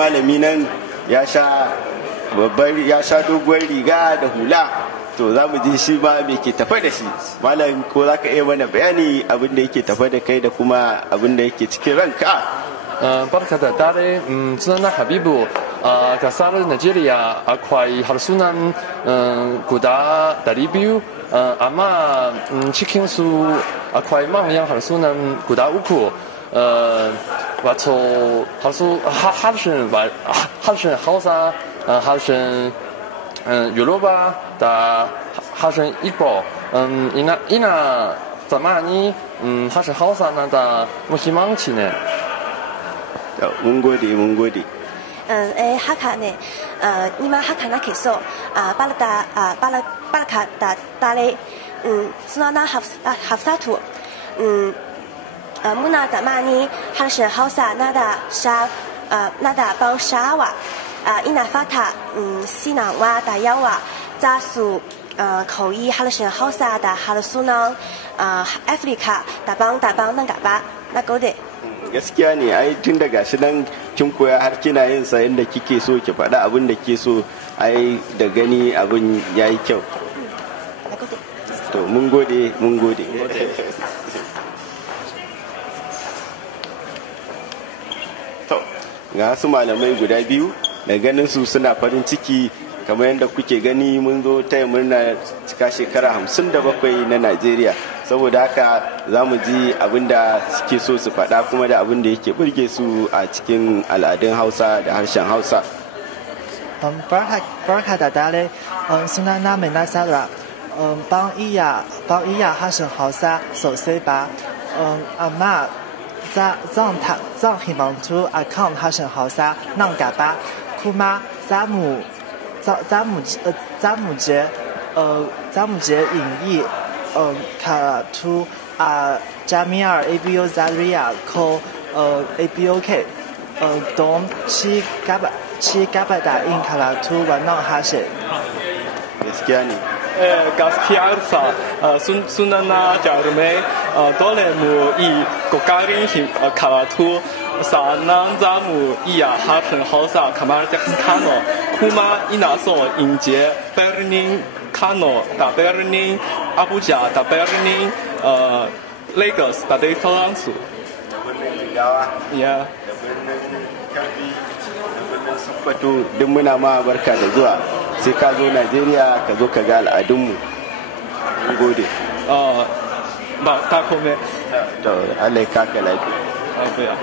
malami nan ya sha doguwar riga da hula, to za mu ji shi ma me ke tafa da shi. Malam, ko za ka iya mana bayani abin da yake tafa da kai da kuma abin da yake cikin ranka? Barka da dare, sunana Habibu. Kasar Najeriya akwai harsunan guda 200, amma cikinsu akwai manyan harsunan guda 3. Wato harshen Hausa, harshen Yoruba da harshen Igbo. Ina tsammani harshen Hausa na da muhimmanci ne. Mun gode. haka ne, ni ma haka nake so. Barka da dare, sunana Hafsatu. Muna tsammani harshen Hausa na da ban sha'awa. Ina fata Sinawa da yawa za su koyi harshen Hausa da harsunan Afirka daban-daban nan gaba. Na gode. Gaskiya ne, ai tun da gashi nan kin koya har kina yin sa inda kike so ki faɗa abin da ke so, ai da gani abin yayi kyau. To mun gode. To ga su malamai guda biyu, da ganin su suna farin ciki kamar yadda kuke gani. Mun zo taya murna cika shekara 57 na Najeriya, saboda haka za mu ji abin da suke so su faɗa kuma da abin da yake burge su a cikin al'adun Hausa da harshen Hausa. Barka da dare, sunana mai nasara. Ban iya harshen Hausa sosai ba, amma zan himmantu a kan harshen Hausa nan gaba, kuma za mu je yin karatu a jami'ar ABU Zaria ko ABUK don ci gaba da yin karatu wannan harshe. Gaskiya ne. Gaskiyarsa sunana Jarumai, dole mu yi kokarin karatu, sannan za mu iya harshen Hausa kamar Kano, kuma ina so in je birnin Kano da birnin Abuja da birnin Lagos da dai sauransu. Da birnin Jigawa, da birnin Kebbi, da birnin Sokoto, duk muna ma barka da zuwa. Sai ka zo Najeriya ka zo ka ga al'adunmu. Mun gode. Ba ta kome. To Allah ya kaka lafiya. Lafiya.